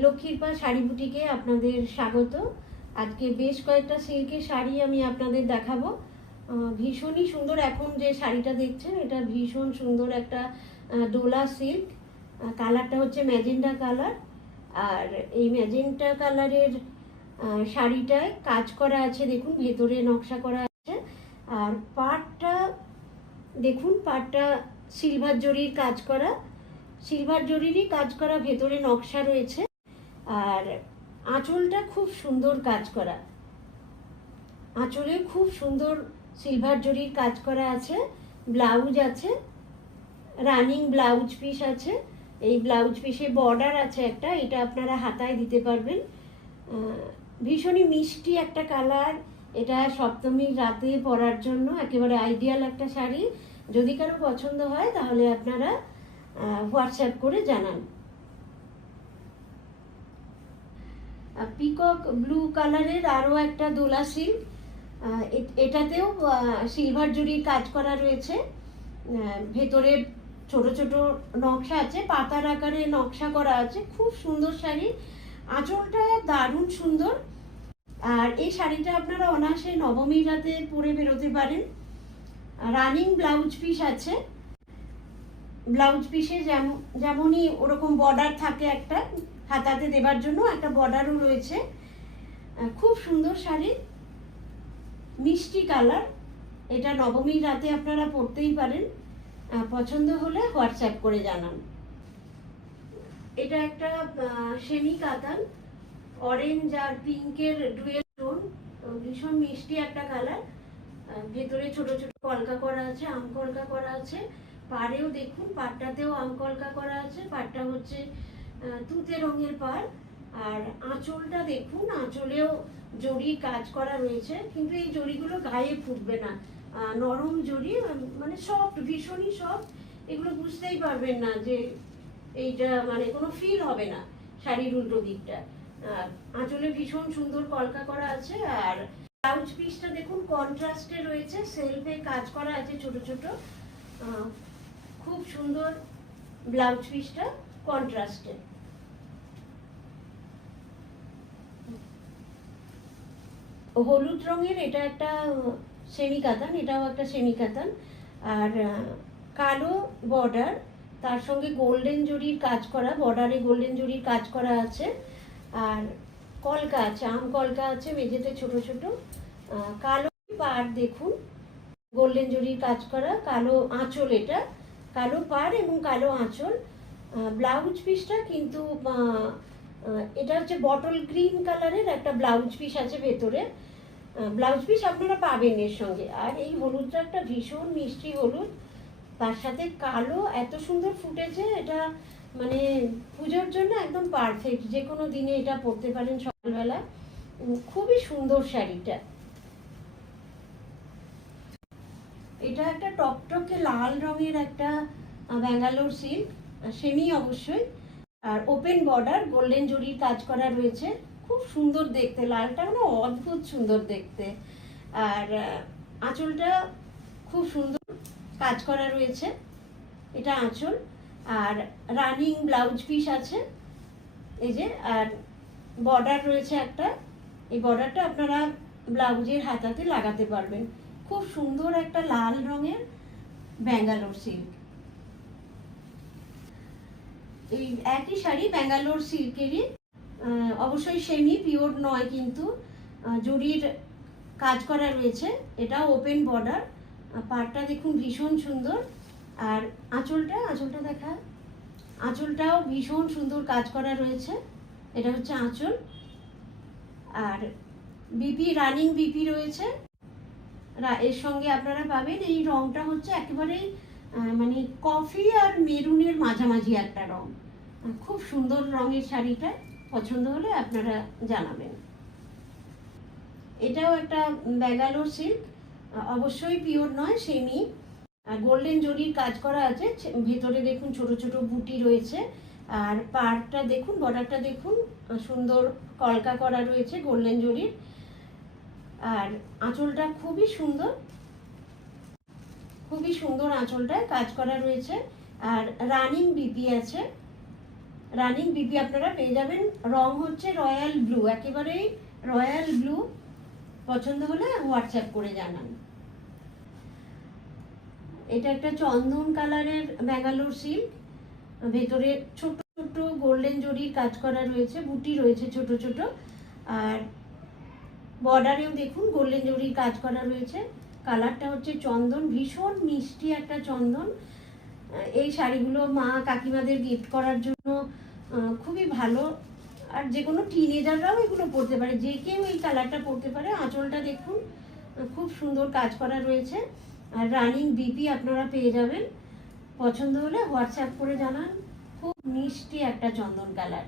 লক্ষ্মীর পা শাড়ি বুটিকে আপনাদের স্বাগত। আজকে বেশ কয়েকটা সিল্কের শাড়ি আমি আপনাদের দেখাবো। ভীষণই সুন্দর। এখন যে শাড়িটা দেখছেন এটা ভীষণ সুন্দর একটা ডোলা সিল্ক। কালারটা হচ্ছে ম্যাজেন্টা কালার। আর এই ম্যাজেন্টা কালারের শাড়িটায় কাজ করা আছে, দেখুন ভেতরে নকশা করা আছে। আর পাড়টা দেখুন, পাড়টা সিলভার জরির কাজ করা, সিলভার জরিরই কাজ করা, ভেতরে নকশা রয়েছে। আর আঁচলটা খুব সুন্দর কাজ করা, আঁচলে খুব সুন্দর সিলভার জরির কাজ করা আছে। ব্লাউজ আছে, রানিং ব্লাউজ পিস আছে। এই ব্লাউজ পিসে বর্ডার আছে একটা, এটা আপনারা হাতায় দিতে পারবেন। ভীষণই মিষ্টি একটা কালার। এটা সপ্তমীর রাতে পরার জন্য একেবারে আইডিয়াল একটা শাড়ি। যদি কারো পছন্দ হয় তাহলে আপনারা হোয়াটসঅ্যাপ করে জানান। পিকক ব্লু কালারের আরও একটা দোলা সিল্ক, এটাতেও সিলভার জরির কাজ করা রয়েছে। ভেতরে ছোট ছোট নকশা আছে, পাতার আকারে নকশা করা আছে। খুব সুন্দর শাড়ি, আঁচলটা দারুণ সুন্দর। আর এই শাড়িটা আপনারা অনায়াসে নবমীর রাতে পরে বেরোতে পারেন। রানিং ব্লাউজ পিস আছে। ব্লাউজ পিসে যেমনই ওরকম বর্ডার থাকে, একটা হাতাতে দেবার জন্য একটা বর্ডারও রয়েছে। খুব সুন্দর শাড়ি, মিষ্টি কালার। এটা নবমীর রাতে আপনারা পরতেই পারেন। পছন্দ হলে হোয়াটসঅ্যাপ করে জানান। এটা একটা সেমি কাতান, অরেঞ্জ আর পিঙ্কের ডুয়েল টোন, ভীষণ মিষ্টি একটা কালার। ভেতরে ছোট ছোট কলকা করা আছে, আম কলকা করা আছে। পাড়েও দেখুন, পাড়টাতেও আম কলকা করা আছে। পাড়টা হচ্ছে তুতে রঙের পাড়। আর আঁচলটা দেখুন, আঁচলেও জরির কাজ করা রয়েছে, কিন্তু এই জরিগুলো গায়ে ফুটবে না। নরম জরি, মানে সফট, ভীষণই সফট। এগুলো বুঝতেই পারবেন না যে এইটা, মানে কোনো ফিল হবে না শাড়ির উল্টো দিকটা। আঁচলে ভীষণ সুন্দর কলকা করা আছে। আর ব্লাউজ পিসটা দেখুন কন্ট্রাস্টে রয়েছে, সেলফে কাজ করা আছে ছোট ছোট। খুব সুন্দর ব্লাউজ পিসটা কন্ট্রাস্টে। হলুদ রঙের এটা একটা সেমি কাতান, এটাও একটা সেমি কাতান। আর কালো বর্ডার, তার সঙ্গে গোল্ডেন জরির কাজ করা, বর্ডারে গোল্ডেন জরির কাজ করা আছে। আর কলকা আছে, আম কলকা আছে মেঝেতে ছোট ছোট। কালো পাড় দেখুন, গোল্ডেন জরির কাজ করা। কালো আঁচল, এটা কালো পাড় এবং কালো আঁচল। ব্লাউজ পিসটা কিন্তু এটা হচ্ছে বটল গ্রিন কালারের একটা ব্লাউজ পিস আছে ভেতরে। ব্লাউজ পিস আপনারা পাবেন এর সঙ্গে। আর এই হলুদটা একটা ভীষণ মিষ্টি হলুদ, তার সাথে কালো এত সুন্দর ফুটেছে। এটা মানে পুজোর জন্য একদম পারফেক্ট, যে কোনো দিনে এটা পরতে পারেন সকালবেলা। খুবই সুন্দর শাড়িটা। এটা একটা টকটকে লাল রঙের একটা ব্যাঙ্গালোর সিল্ক, সেমি অবশ্যই। আর ওপেন বর্ডার, গোল্ডেন জরির কাজ করা রয়েছে। খুব সুন্দর দেখতে, লালটা মানে অদ্ভুত সুন্দর দেখতে। আর আঁচলটা খুব সুন্দর কাজ করা রয়েছে, এটা আঁচল। আর রানিং ব্লাউজ পিস আছে এই যে। আর বর্ডার রয়েছে একটা, এই বর্ডারটা আপনারা ব্লাউজের হাতাতে লাগাতে পারবেন। খুব সুন্দর একটা লাল রঙের ব্যাঙ্গালোর সিল্ক। এই একই শাড়ি ব্যাঙ্গালোর সিল্কেরই, অবশ্যই সেমি পিওর নয়, কিন্তু জরির কাজ করা রয়েছে। এটা ওপেন বর্ডার, পাড়টা দেখুন ভীষণ সুন্দর। আর আঁচলটা দেখা, আঁচলটাও ভীষণ সুন্দর কাজ করা রয়েছে। এটা হচ্ছে আঁচল। আর বিপি, রানিং বিপি রয়েছে। এর সঙ্গে আপনারা পাবেন, এই রংটা হচ্ছে একেবারেই মানে কফি আর মেরুনের মাঝামাঝি একটা রং। খুব সুন্দর রঙের শাড়িটা। পছন্দ হলে আপনারা জানাবেন। এটাও একটা ব্যাঙ্গালোর সিল্ক, অবশ্যই পিওর নয়, সেমি। গোল্ডেন জরির কাজ করা আছে, ভেতরে দেখুন ছোট ছোট বুটি রয়েছে। আর পাড়টা দেখুন, বর্ডারটা দেখুন, সুন্দর কলকা করা রয়েছে গোল্ডেন জরির। আর আঁচলটা খুবই সুন্দর, খুবই সুন্দর আঁচলটায় কাজ করা রয়েছে। আর রানিং বিপি আছে, রানিং বিপি আপনারা পেয়ে যাবেন। রং হচ্ছে রয়্যাল ব্লু, একেবারেই রয়্যাল ব্লু। পছন্দ হলে হোয়াটসঅ্যাপ করে জানান। এটা একটা চন্দন কালারের ব্যাঙ্গালোর সিল্ক, ভেতরে ছোট ছোট গোল্ডেন জরির কাজ করা রয়েছে, বুটি রয়েছে ছোট ছোট, আর বর্ডারেও দেখুন গোল্ডেন জরির কাজ করা রয়েছে। কালারটা হচ্ছে চন্দন, ভীষণ মিষ্টি একটা চন্দন। এই শাড়িগুলো মা কাকিমাদের গিফট করার জন্য খুবই ভালো, আর যে কোনো টিনেজাররাও এগুলো পরতে পারে, যে কেউ এই কালারটা পরতে পারে। আঁচলটা দেখুন খুব সুন্দর কাজ করা রয়েছে, আর রানিং বিপি আপনারা পেয়ে যাবেন। পছন্দ হলে হোয়াটসঅ্যাপ করে জানান। খুব মিষ্টি একটা চন্দন কালার।